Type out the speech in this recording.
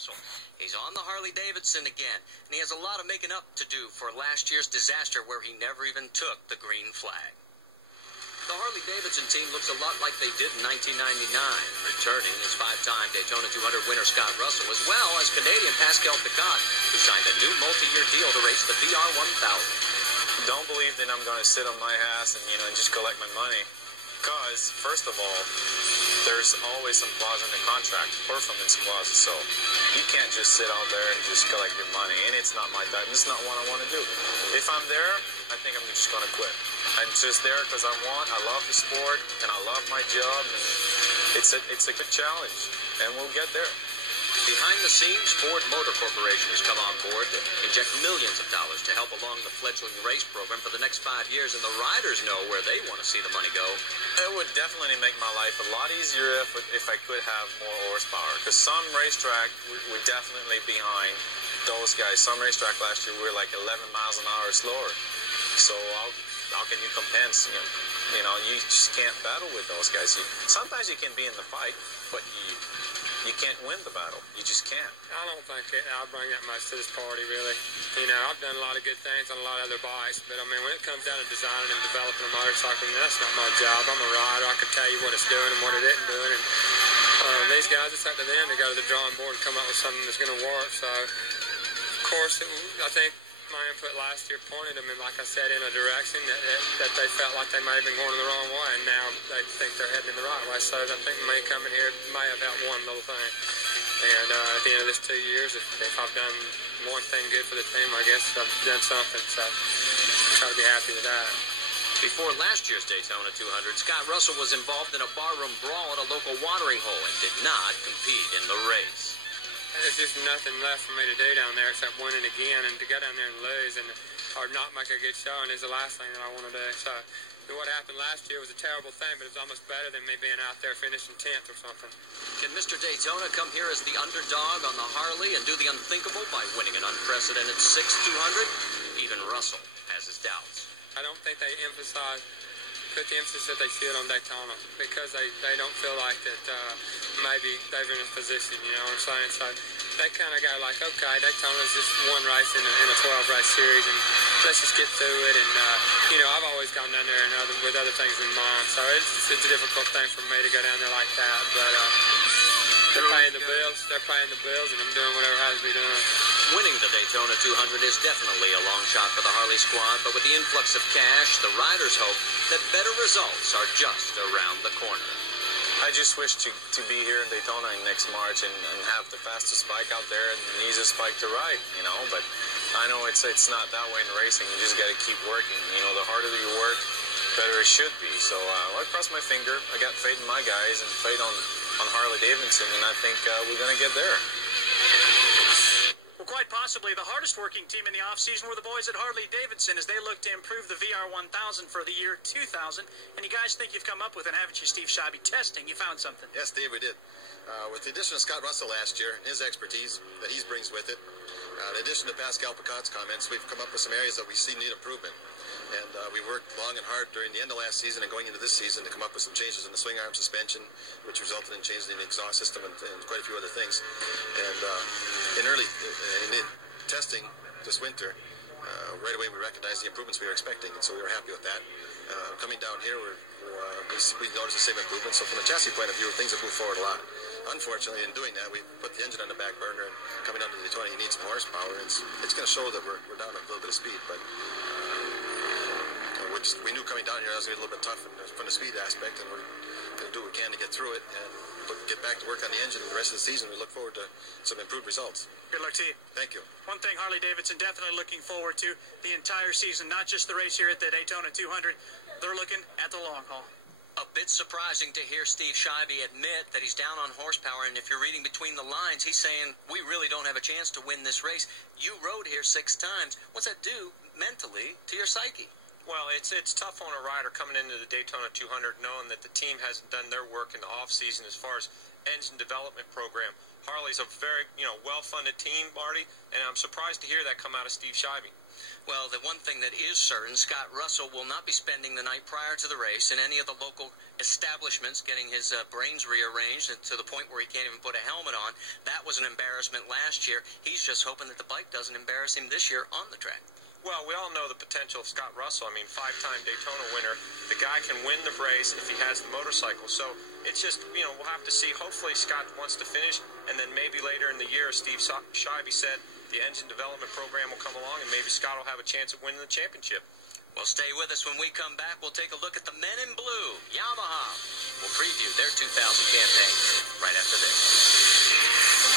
Russell. He's on the Harley Davidson again, and he has a lot of making up to do for last year's disaster where he never even took the green flag. The Harley Davidson team looks a lot like they did in 1999, returning is five-time Daytona 200 winner Scott Russell, as well as Canadian Pascal Picot, who signed a new multi-year deal to race the VR1000. Don't believe that I'm going to sit on my ass and, just collect my money. Because, first of all, there's always some clause in the contract, performance clauses, so you can't just sit out there and just collect your money, and it's not my type, and it's not what I want to do. If I'm there, I think I'm just going to quit. I'm just there because I love the sport, and I love my job, and it's a good challenge, and we'll get there. Behind the scenes, Ford Motor Corporation has come on board to inject millions of dollars to help along the fledgling race program for the next 5 years, and the riders know where they want to see the money go. It would definitely make my life a lot easier if I could have more horsepower, because some racetrack, we're definitely behind those guys. Some racetrack last year, we were like 11 miles an hour slower. So how can you compensate? You just can't battle with those guys. Sometimes you can be in the fight, but you can't win the battle. You just can't. I don't think I'll bring that much to this party, really. I've done a lot of good things on a lot of other bikes, but, when it comes down to designing and developing a motorcycle, that's not my job. I'm a rider. I can tell you what it's doing and what it isn't doing, and these guys, it's up to them to go to the drawing board and come up with something that's going to work. So, of course, I think my input last year pointed them, like I said, in a direction that they felt like they might have been going the wrong way, and now they think they're heading in the right way. So I think me coming here may have helped one little thing. And at the end of this 2 years, if I've done one thing good for the team, I guess I've done something. So I try to be happy with that. Before last year's Daytona 200, Scott Russell was involved in a barroom brawl at a local watering hole and did not compete in the race. There's just nothing left for me to do down there except winning again, and to go down there and lose or not make a good showing is the last thing that I want to do. So what happened last year was a terrible thing, but it was almost better than me being out there finishing 10th or something. Can Mr. Daytona come here as the underdog on the Harley and do the unthinkable by winning an unprecedented 6th 200? Even Russell has his doubts. I don't think they put the emphasis that they should on Daytona, because they don't feel like that maybe they're in a position, you know what I'm saying? So they kind of go like, okay, Daytona's just one race in a 12-race series, and let's just get through it. And, I've always gone down there with other things in mind, so it's a difficult thing for me to go down there like that. But they're paying the bills. They're paying the bills, and I'm doing whatever has to be done. Winning the Daytona 200 is definitely a long shot for the Harley squad, but with the influx of cash, the riders hope that better results are just around the corner. I just wish to be here in Daytona next March and have the fastest bike out there and the easiest bike to ride, but I know it's not that way in racing. You just got to keep working. The harder you work, better it should be. So I cross my finger. I got faith in my guys and faith on Harley Davidson, and I think we're going to get there. Well, quite possibly the hardest working team in the offseason were the boys at Harley Davidson as they look to improve the VR1000 for the year 2000. And you guys think you've come up with it, haven't you, Steve Scheibe? Testing, you found something. Yes, Dave, we did. With the addition of Scott Russell last year and his expertise that he brings with it, in addition to Pascal Picot's comments, we've come up with some areas that we see need improvement. And we worked long and hard during the end of last season and going into this season to come up with some changes in the swing arm suspension, which resulted in changes in the exhaust system and quite a few other things. And in testing this winter, right away we recognized the improvements we were expecting, and so we were happy with that. Coming down here, we noticed the same improvements. So from the chassis point of view, things have moved forward a lot. Unfortunately, in doing that, we put the engine on the back burner, and coming down to the Daytona, you need some horsepower. And it's going to show that we're down a little bit of speed, but we knew coming down here that was going to be a little bit tough from the speed aspect, and we're going to do what we can to get through it and get back to work on the engine. And the rest of the season, we look forward to some improved results. Good luck to you. Thank you. One thing Harley Davidson definitely looking forward to the entire season, not just the race here at the Daytona 200. They're looking at the long haul. A bit surprising to hear Steve Scheibe admit that he's down on horsepower, and if you're reading between the lines, he's saying, we really don't have a chance to win this race. You rode here 6 times. What's that do mentally to your psyche? Well, it's tough on a rider coming into the Daytona 200 knowing that the team hasn't done their work in the off-season as far as engine development program. Harley's a very, well-funded team, Marty, and I'm surprised to hear that come out of Steve Scheibe. Well, the one thing that is certain, Scott Russell will not be spending the night prior to the race in any of the local establishments getting his brains rearranged to the point where he can't even put a helmet on. That was an embarrassment last year. He's just hoping that the bike doesn't embarrass him this year on the track. Well, we all know the potential of Scott Russell. I mean, 5-time Daytona winner. The guy can win the race if he has the motorcycle. So it's just, we'll have to see. Hopefully Scott wants to finish, and then maybe later in the year, as Steve Scheibe said, the engine development program will come along, and maybe Scott will have a chance of winning the championship. Well, stay with us. When we come back, we'll take a look at the men in blue, Yamaha. We'll preview their 2000 campaign right after this.